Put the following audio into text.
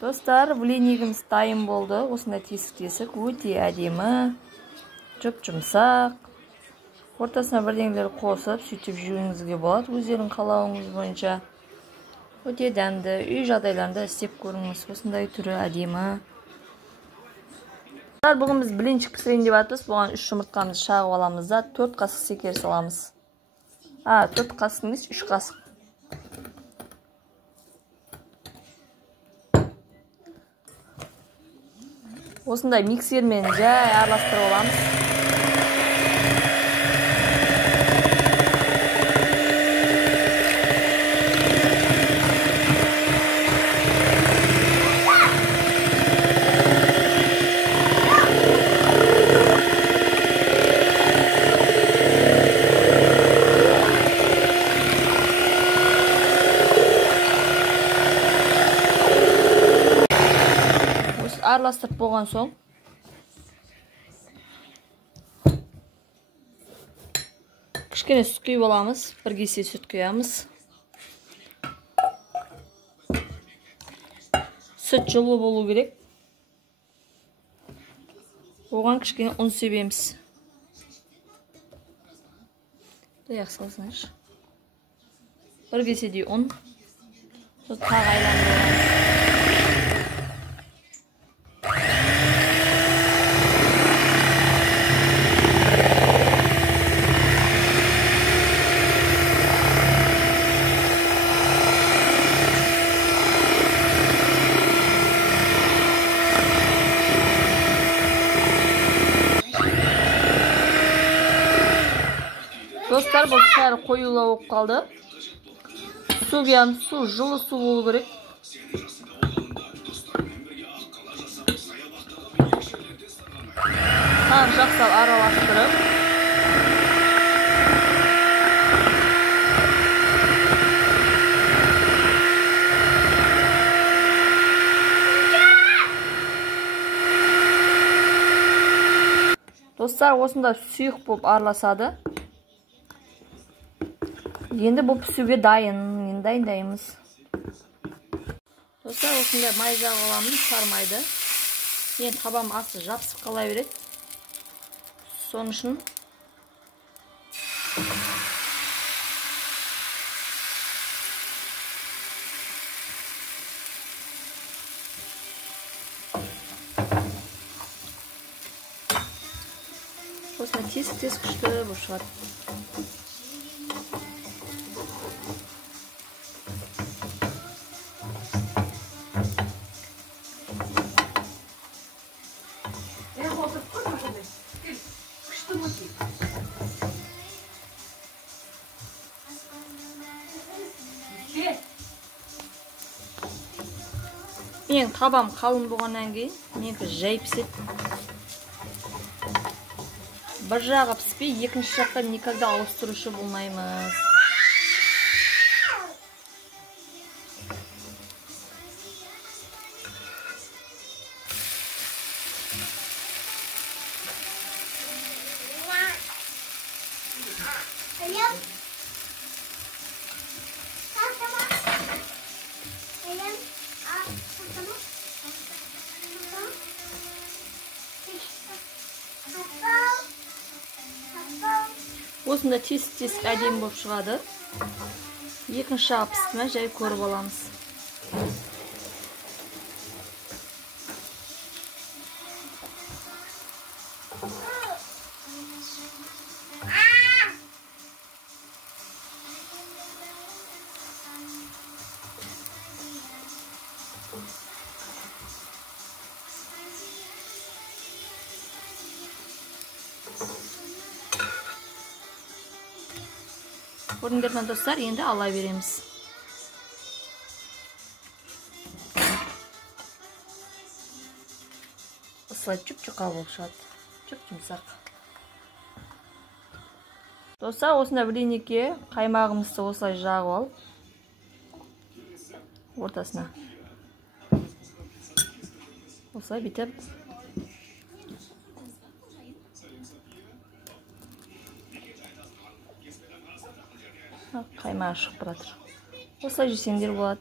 Dostlar, вленигimiz dayım болды. Осындай тесік-тесік, өте әдемі, жұп-жұмсақ. Ортасына бірдеңелер қосып, сөйтіп жеуіңізге болады, өздерің қалауыңыз бойынша. Өте дәмді, үй жағдайларында істеп көріңіз. Осындай түрі әдемі. Бүгін біз блинчик пісірейін деп жатырмыз. Бұған 3 жұмыртқамызды шағып аламыз да 4 қасық шекер саламыз. 4 қасық емес, 3 қасық. Осындай миксермен жай араластырып аламыз. Aralastırıp болған соң кішкене сүт құйып аламыз. 1 кесе сүт құямыз. Сүт жылы болу керек. Оған кішкене ұн себеміз. Даяқ салсаңызшы. 1 кеседей ұн. Сосын тағы айландырамыз. Dostlar, bu sәрі қоюлы болып қалды. Су құямыз, су жылы су болу керек. Тағы жақсылап араластырып. Dostlar, осында сұйық болып араласады. Енді бұл пісуге дайын, енді дайындаймыз. Достар, осында май жағып аламыз, сармайды. Енді табам асты жапсып қала береді. Соның үшін осында тесік күшті болып шығады. Мен табам қалың болғаннан кейін, менікі жай піседі. Бір жағы піспей, екінші жаққа никогда ауыстырушы болмаймыз. Осында тесік әдемі болып шығады. Екінші жағы пісті ме, жай көріп аламыз. Көрдіңдер ме достар, енді ала береміз. Осылай жұп-жұқа болып шығады. Жұп-жұмсақ. Достар, осында вареникке қаймағымызды осылай жағып алып, ортасына. Осылай бүйтіп қаймағы шығып жатыр. Осылай жесеңдер болады.